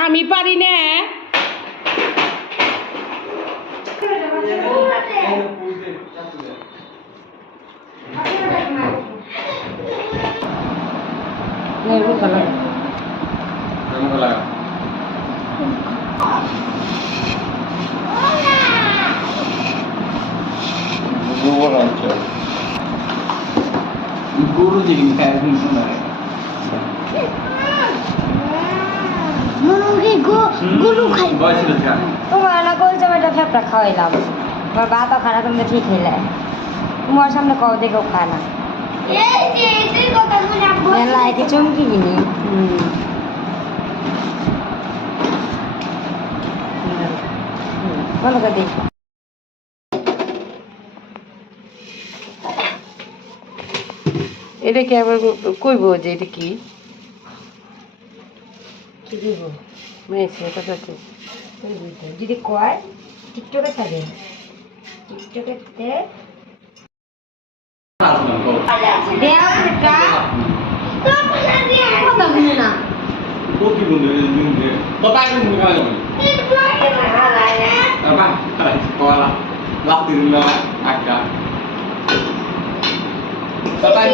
আমি পারি না। গরু দিন গরু খাই তোমার না গোল জামাটা ফেপড়া খাওয়াইলাম তোমার বাবা খানা তুমি ঠিক খেলে তোমার সামনে কও দেখেও খায় না মেলা একে চমকি কিনি বলো তো দেখি এটা কি আবার কইব যে এটা কি কি দিব মেয়েছে কথা তো যদি কয় টিকটকে থাকে টিকটকেতে দেয়া একটা কথা শুনে না কি বন্ধু তো তাই বন্ধু খাওয়া যাবে বাবা কলা লাভ দিন না আকা তাই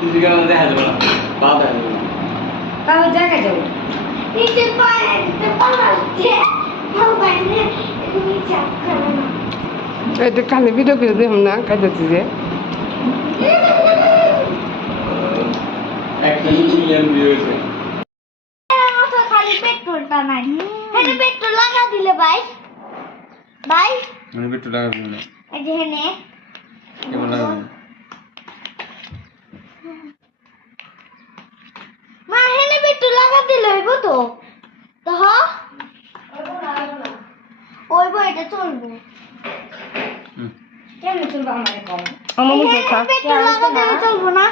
তুই কেন দেখা যাবে না বাবা দেখা যাবে তাহলে জায়গায় যাবো এটা খালি ভিডিও করে দেব না কাটাচ্ছি যে একটা মিলিয়ন ভিউ হয়েছে খালি পেট্রোলটা নাই হেনে পেট্রোল লাগা দিলে ভাই ভাই মানে পেট্রোল লাগাবো না এই যে হেনে কেমন লাগাবো মা হেনে পেট্রোল লাগা দিলে হইব তো তো হ ওই বইটা চলবে কেমন চলবে আমাকে কম আমার মুখে পেট্রোল লাগা দিলে চলবো না